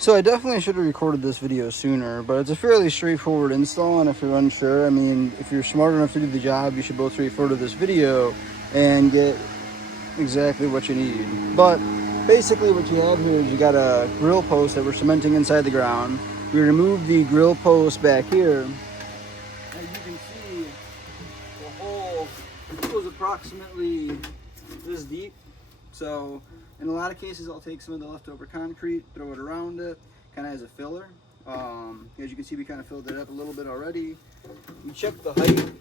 So I definitely should have recorded this video sooner, but it's a fairly straightforward install, and if you're unsure, I mean, if you're smart enough to do the job, you should both refer to this video and get exactly what you need. But basically what you have here is you got a grill post that we're cementing inside the ground. We remove the grill post back here. As you can see, the hole goes approximately this deep. So in a lot of cases, I'll take some of the leftover concrete, throw it around it, kind of as a filler. As you can see, we kind of filled it up a little bit already. You check the height.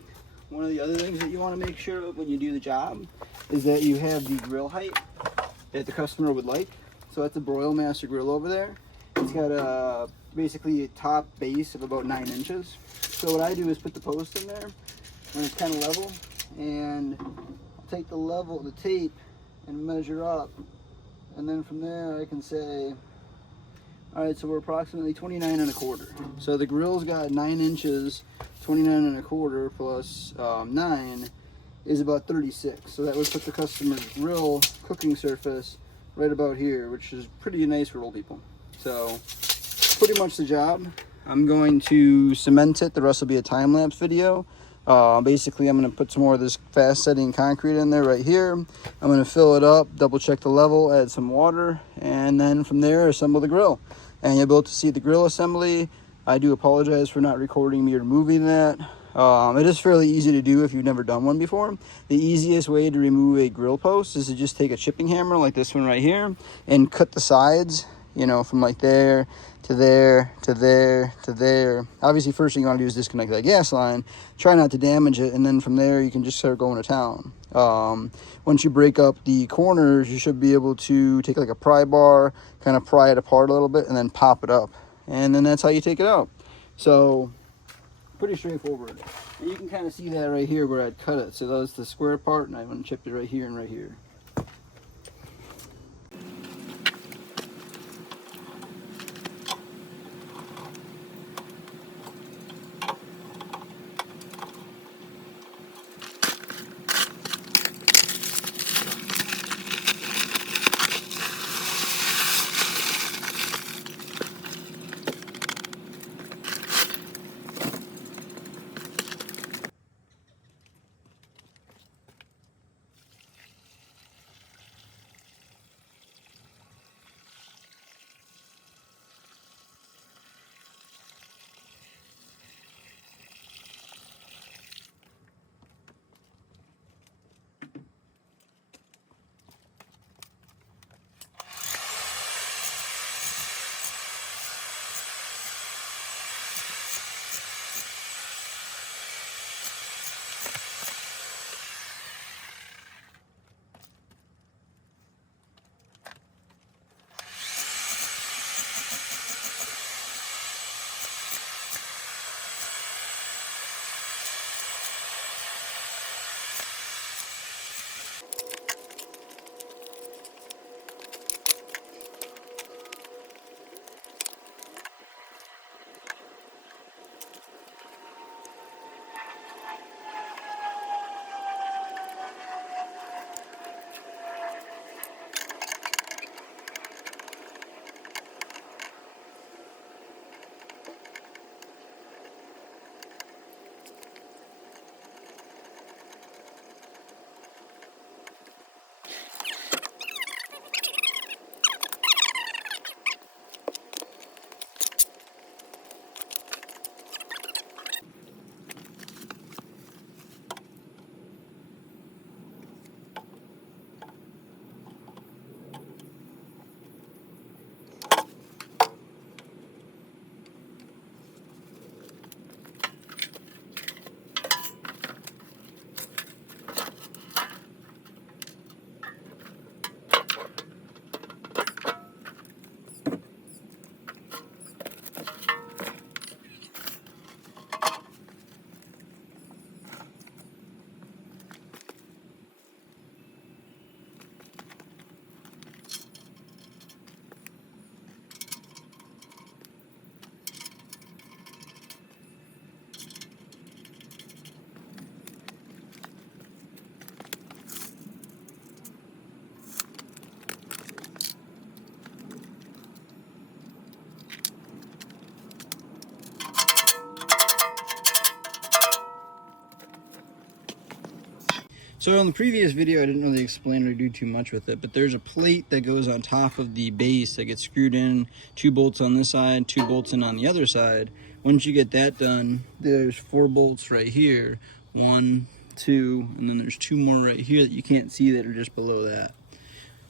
One of the other things that you want to make sure of when you do the job is that you have the grill height that the customer would like. So that's a broilmaster grill over there. It's got a basically a top base of about 9 inches. So what I do is put the post in there when it's kind of level, and I'll take the tape and measure up, and then from there I can say, all right, so we're approximately 29 1/4. So the grill's got 9 inches, 29 1/4 plus 9 is about 36. So that would put the customer's grill cooking surface right about here, which is pretty nice for old people. So pretty much the job. I'm going to cement it. The rest will be a time-lapse video. Basically, I'm going to put some more of this fast-setting concrete in there right here. I'm going to fill it up, double-check the level, add some water, and then from there, assemble the grill. And you'll be able to see the grill assembly. I do apologize for not recording me removing that. It is fairly easy to do if you've never done one before. The easiest way to remove a grill post is to just take a chipping hammer like this one right here and cut the sides, you know, from like there to there to there to there. Obviously, first thing you want to do is disconnect that gas line. Try not to damage it, and then from there you can just start going to town. Once you break up the corners, you should be able to take like a pry bar, kind of pry it apart a little bit, and then pop it up, and then that's how you take it out. So pretty straightforward. And you can kind of see that right here where I'd cut it. So that was the square part, and I went and chipped it right here and right here. So in the previous video, I didn't really explain or do too much with it, but there's a plate that goes on top of the base that gets screwed in, 2 bolts on this side, 2 bolts in on the other side. Once you get that done, there's 4 bolts right here, 1, 2, and then there's 2 more right here that you can't see that are just below that.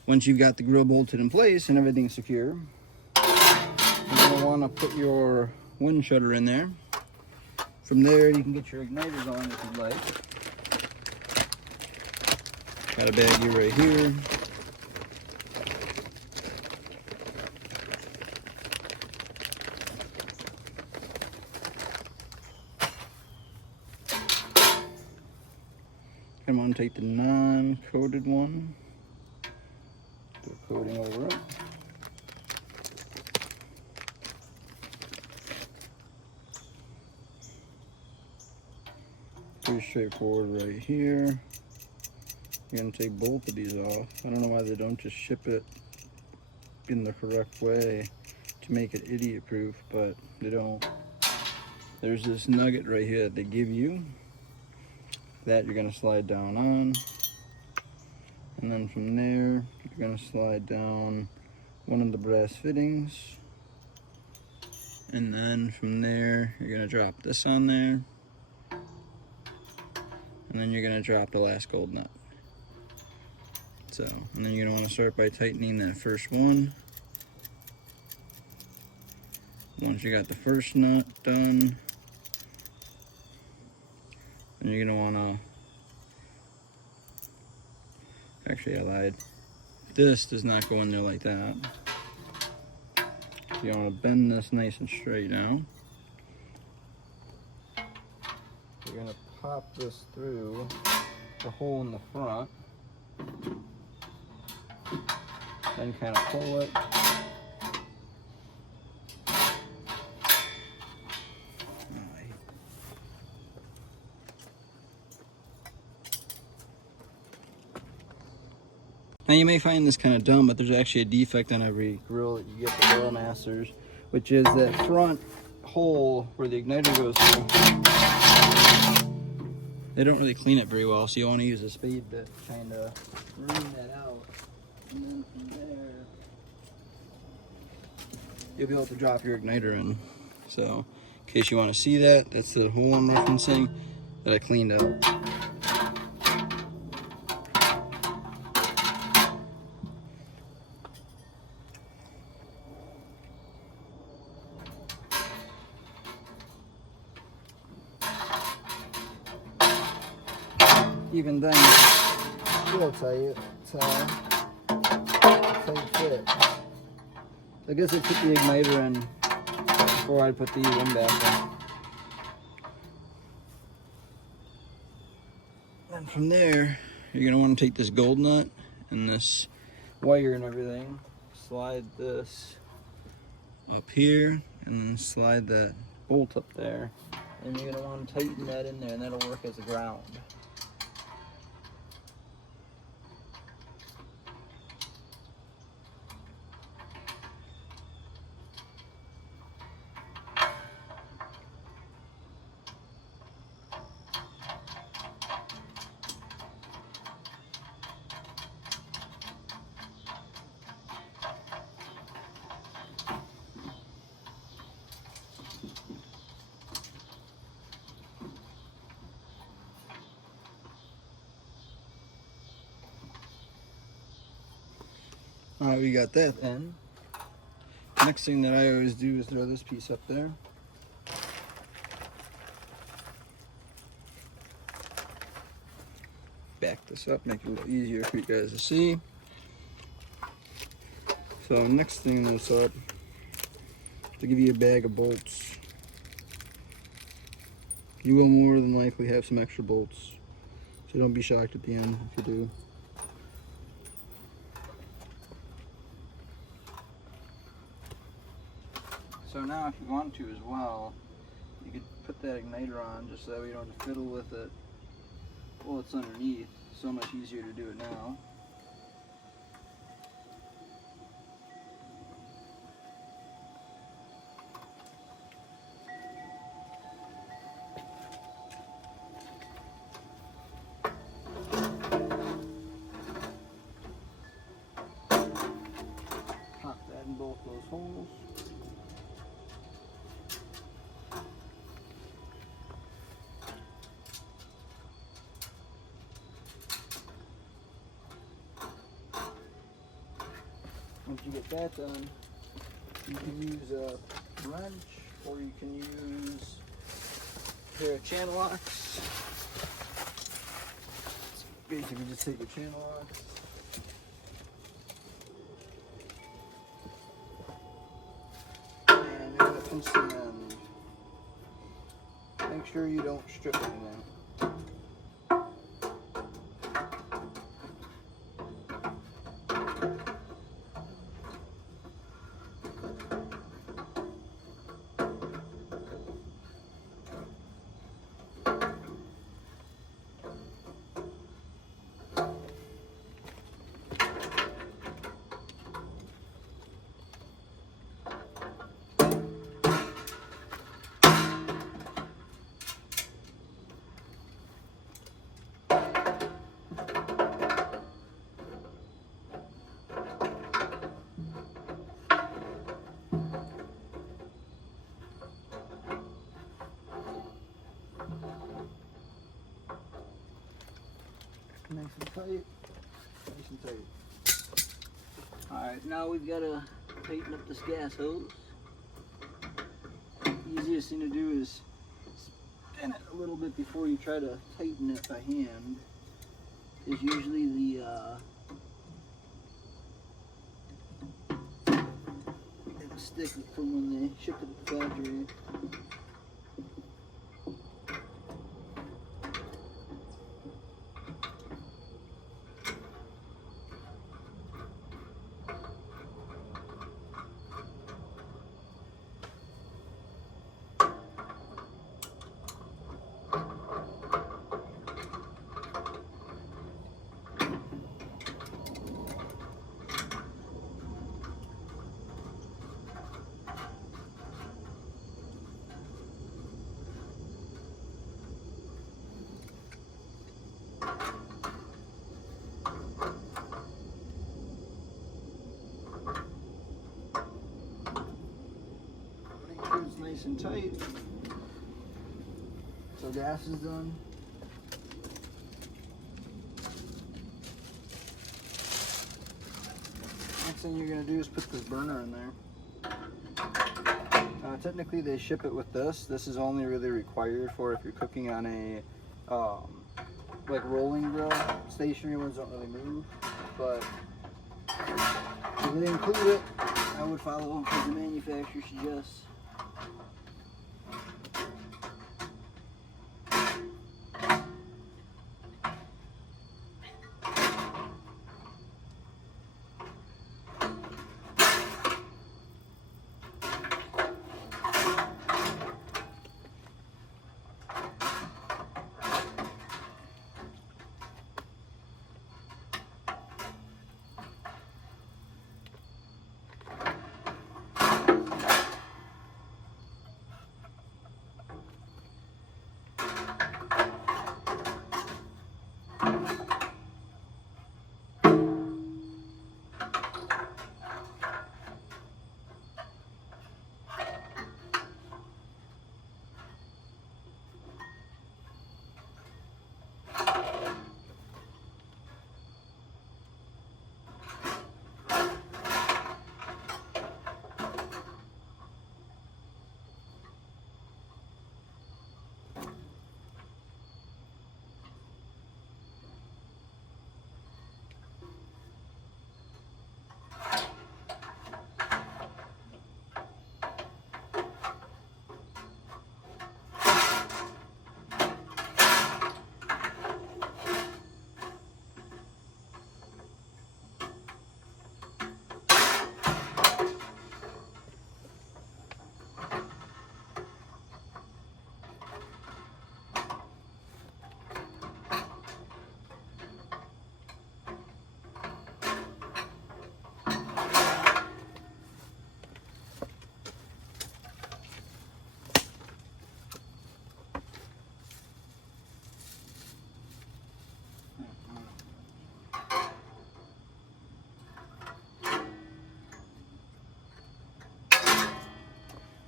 Once you've got the grill bolted in place and everything's secure, you're going to want to put your wind shutter in there. From there, you can get your igniters on if you'd like. Got a baggie right here. I'm going to take the non-coated one, do a coating over it. Pretty straightforward right here. You're going to take both of these off. I don't know why they don't just ship it in the correct way to make it idiot proof, but they don't. There's this nugget right here that they give you that you're going to slide down on, and then from there you're going to slide down one of the brass fittings, and then from there you're going to drop this on there, and then you're going to drop the last gold nut. So, and then you're going to want to start by tightening that first one. Once you got the first nut done, then you're going to want to, actually I lied, this does not go in there like that. So you want to bend this nice and straight now. You're going to pop this through the hole in the front. Then kind of pull it. Now you may find this kind of dumb, but there's actually a defect on every grill that you get the broilmasters, which is that front hole where the igniter goes through. They don't really clean it very well, so you want to use a spade bit to kind of ruin that out. And then from there, you'll be able to drop your igniter in. So, in case you want to see that, that's the hole I'm referencing that I cleaned up. Even then, still tight. It's tight fit. I guess I put the igniter in before I put the wind back in. And from there, you're going to want to take this gold nut and this wire and everything, slide this up here, and then slide that bolt up there. And you're going to want to tighten that in there, and that'll work as a ground. Alright, we got that in. Next thing that I always do is throw this piece up there. Back this up, make it a little easier for you guys to see. So next thing this up, to give you a bag of bolts. You will more than likely have some extra bolts, so don't be shocked at the end if you do. So now if you want to as well, you could put that igniter on just so that we don't have to fiddle with it while it's underneath. So much easier to do it now. holes. Once you get that done, you can use a wrench, or you can use a pair of channel locks. Basically, just take your channel locks, and you're going to pinch them in. Make sure you don't strip anything. Nice and tight. Nice and tight. Alright, now we've got to tighten up this gas hose. The easiest thing to do is spin it a little bit before you try to tighten it by hand. Is usually the stick from when they ship it at the factory. Nice and tight. So gas is done. Next thing you're going to do is put this burner in there. Technically they ship it with this. This is only really required for if you're cooking on a like rolling grill. Stationary ones don't really move, but if they include it, I would follow what the manufacturer suggests.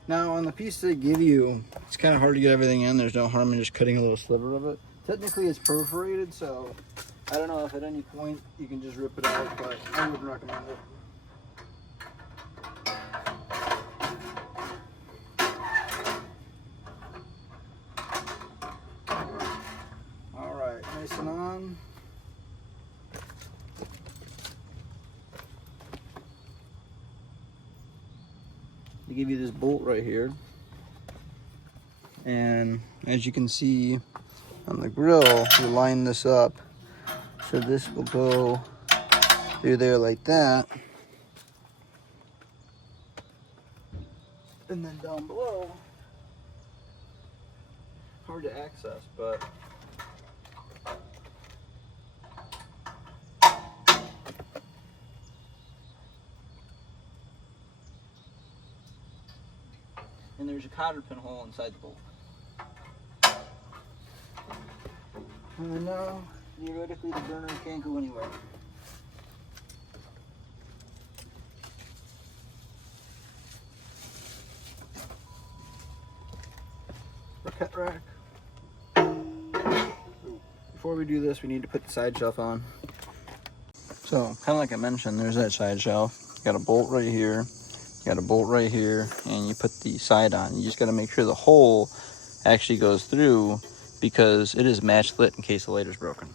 Now on the piece they give you, it's kind of hard to get everything in. There's no harm in just cutting a little sliver of it. Technically it's perforated, so I don't know if at any point you can just rip it out, but I wouldn't recommend it. All right, nice and on. They give you this bolt right here, and as you can see on the grill, you line this up, so this will go through there like that, and then down below, hard to access, but and there's a cotter pin hole inside the bolt. And then now, theoretically, the burner can't go anywhere. Briquette rack. Before we do this, we need to put the side shelf on. So, kind of like I mentioned, there's that side shelf. You got a bolt right here, you got a bolt right here, and you put the side on. You just got to make sure the hole actually goes through, because it is match lit in case the lighter's broken.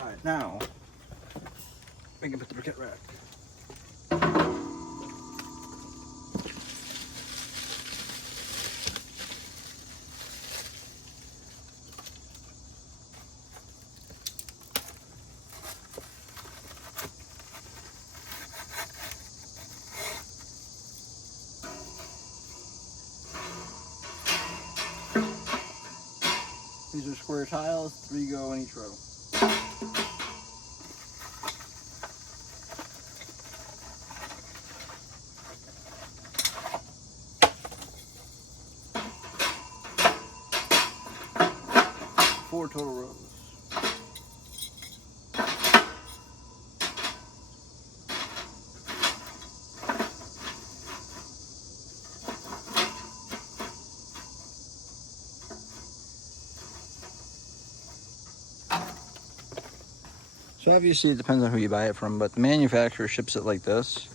All right, now we can put the briquette rack. These are square tiles, 3 go in each row. Four total rows. So obviously it depends on who you buy it from, but the manufacturer ships it like this.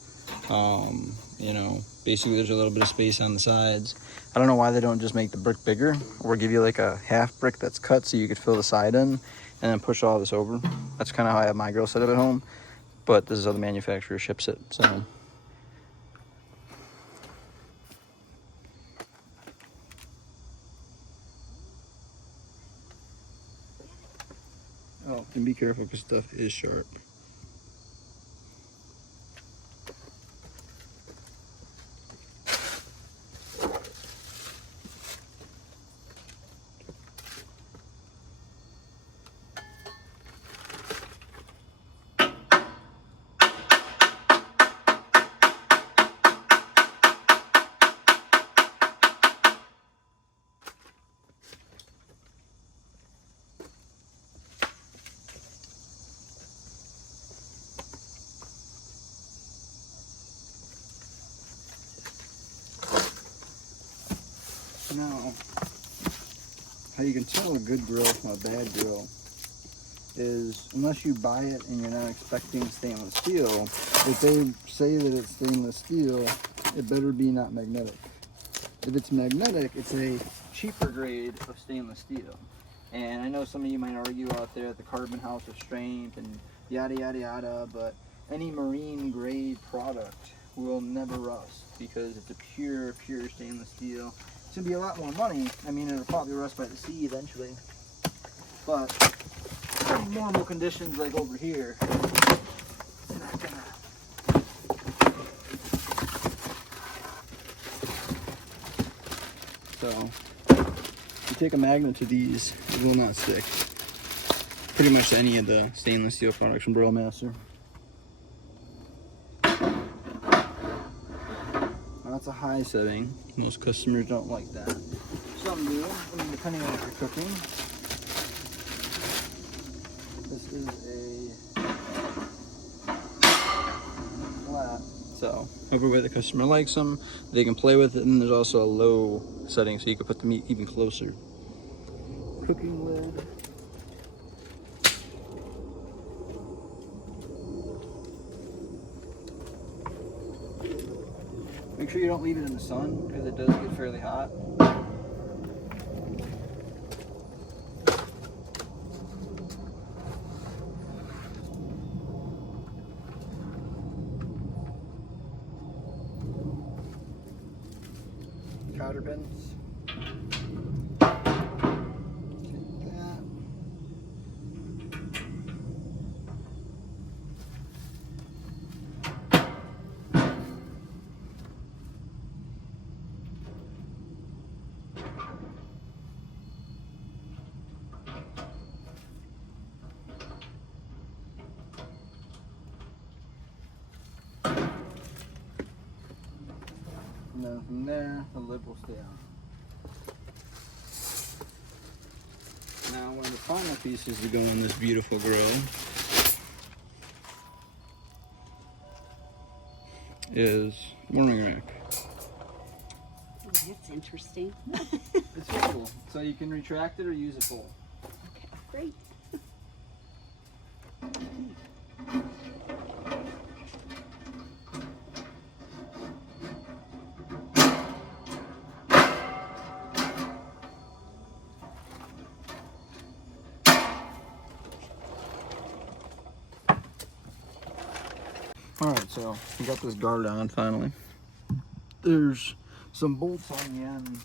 You know, basically there's a little bit of space on the sides. I don't know why they don't just make the brick bigger, or give you like a half brick that's cut so you could fill the side in and then push all this over. That's kind of how I have my grill set up at home, but this is how the manufacturer ships it, so. Oh, and be careful because stuff is sharp. Now, how you can tell a good grill from a bad grill is, unless you buy it and you're not expecting stainless steel, if they say that it's stainless steel, it better be not magnetic. If it's magnetic, it's a cheaper grade of stainless steel. And I know some of you might argue out there that the carbon house of strength and yada yada yada, but any marine grade product will never rust because it's a pure stainless steel. It's gonna be a lot more money. I mean, it'll probably rust by the sea eventually, but in normal conditions like over here, it's not gonna. So, if you take a magnet to these, it will not stick. Pretty much any of the stainless steel products from Broilmaster. That's a high setting. Most customers don't like that. Some do, I mean, depending on what you're cooking. This is a flat. So, however way the customer likes them, they can play with it. And there's also a low setting so you can put the meat even closer. Cooking lid. Make sure you don't leave it in the sun because it does get fairly hot. Cotter pins. And then from there, the lid will stay on. Now, one of the final pieces to go on this beautiful grill is warming rack. Oh, that's interesting. It's full, so you can retract it or use it full. Okay, great. Alright, so we got this guard on finally. There's some bolts on the end.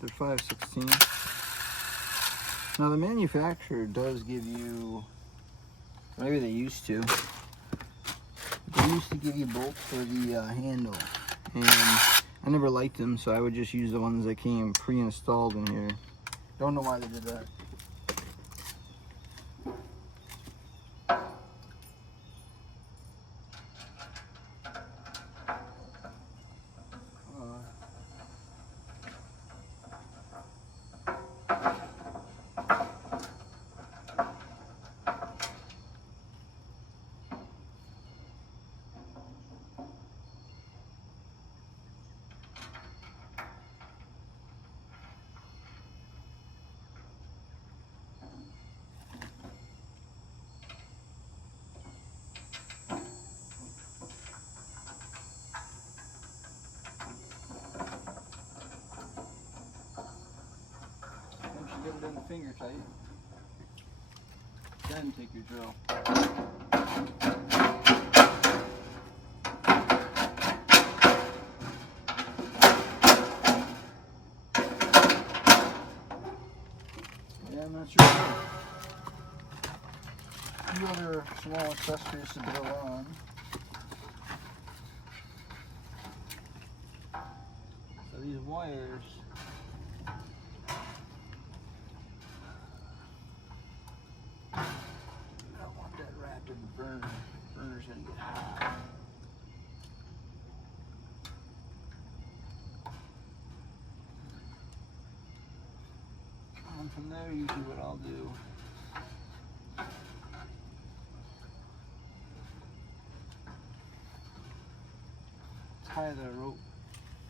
They're 5/16. Now the manufacturer does give you, maybe they used to. They used to give you bolts for the handle, and I never liked them, so I would just use the ones that came pre-installed in here. Don't know why they did that. Get it in the finger tight, then take your drill. Yeah, I'm not sure. A few other small accessories to drill on. So these wires, I don't want that wrapped in the burner. The burner's gonna get hot. And from there, usually what I'll do tie the rope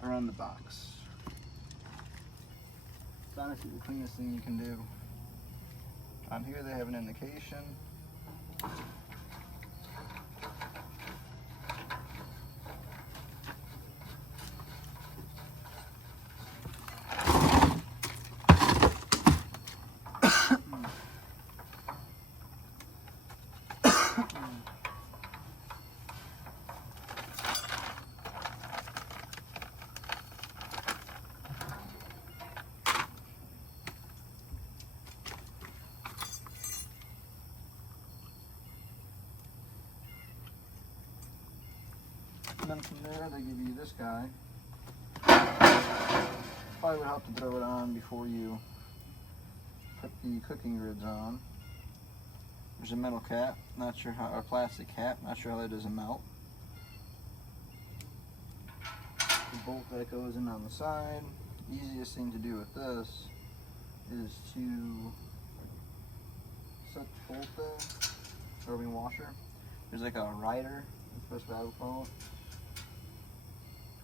around the box. It's honestly the cleanest thing you can do. On here they have an indication. And then from there, they give you this guy. Probably would help to throw it on before you put the cooking grids on. There's a metal cap, not sure how, or plastic cap, not sure how that doesn't melt. The bolt that goes in on the side. Easiest thing to do with this is to set the bolt there, serving washer. There's like a rider, that's what I would call it.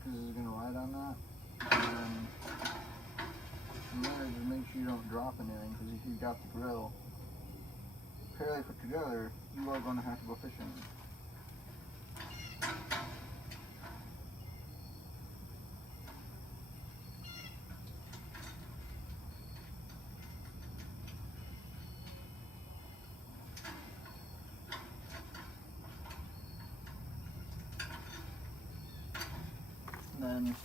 Because it's going to ride on that. And then from there, just make sure you don't drop anything, because if you've got the grill fairly put together, you are going to have to go fishing. And then,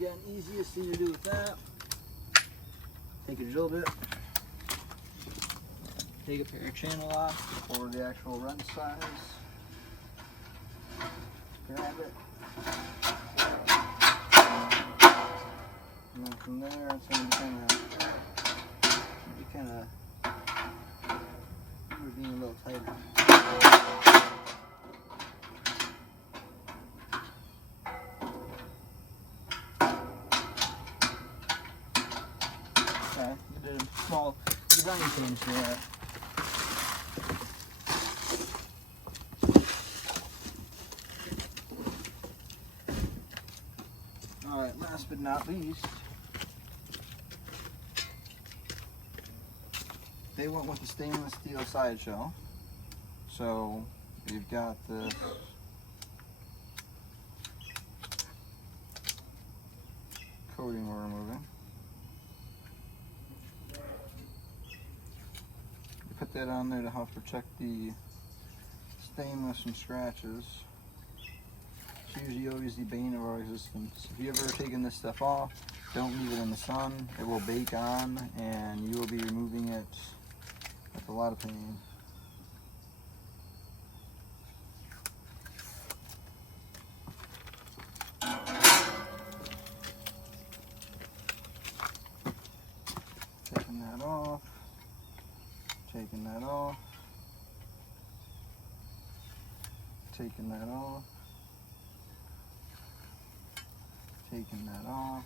again, easiest thing to do with that, take a drill bit, take a pair of channel locks for the actual wrench size, grab it, and then from there it's going to be kind of being a little tighter. Okay, we did a small design change there. Alright, last but not least, they went with the stainless steel side shell. So you've got this coating we're removing. Put that on there to help protect the stainless from scratches. It's usually always the bane of our existence. If you ever taken this stuff off, don't leave it in the sun. It will bake on and you will be removing it with a lot of pain. Taking that off. Taking that off, taking that off, taking that off,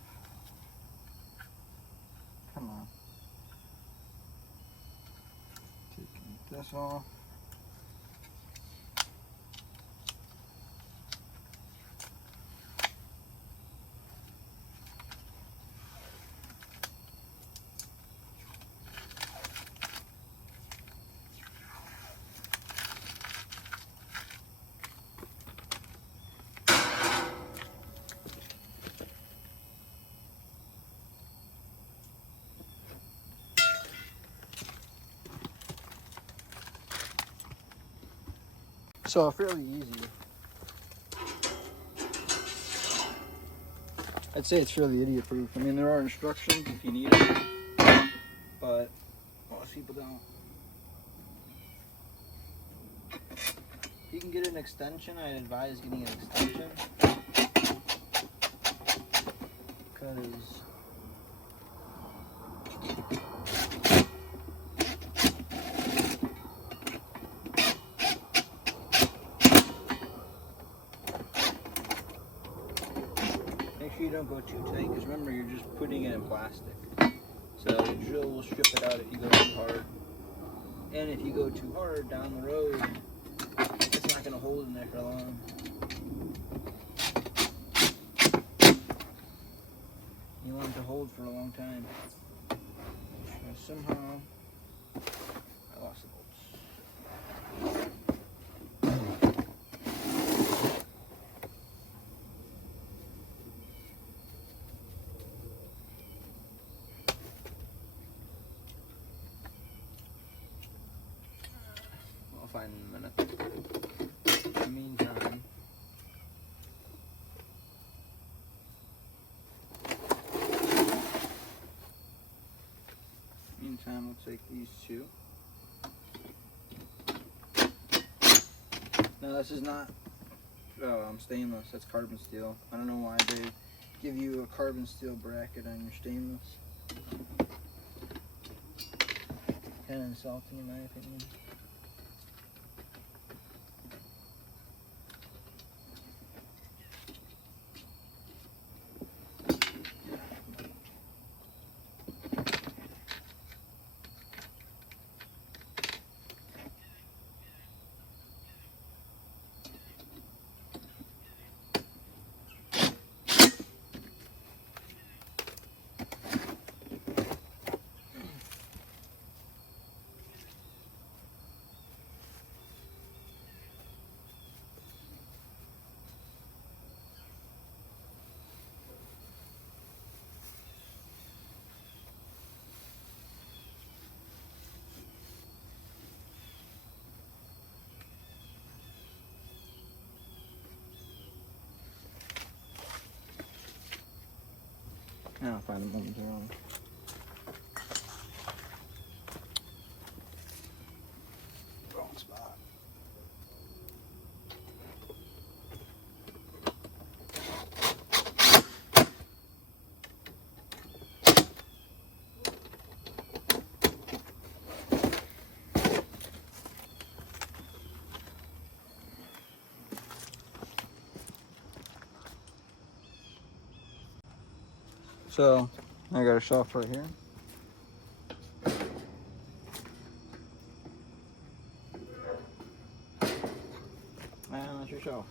come on, taking this off, so fairly easy. I'd say it's fairly idiot proof. I mean, there are instructions if you need it, but most people don't. If you can get an extension, I'd advise getting an extension, because make sure you don't go too tight, because remember, you're just putting it in plastic. So the drill will strip it out if you go too hard. And if you go too hard down the road, it's not going to hold in there for long. You want it to hold for a long time. And somehow, I lost the bolts. I'll find in a minute. In the meantime, we'll take these two. Now this is not stainless, that's carbon steel. I don't know why they give you a carbon steel bracket on your stainless. Kind of insulting in my opinion. Now I'll find the momentarily. Wrong spot. So, I got a shelf right here. And that's your shelf.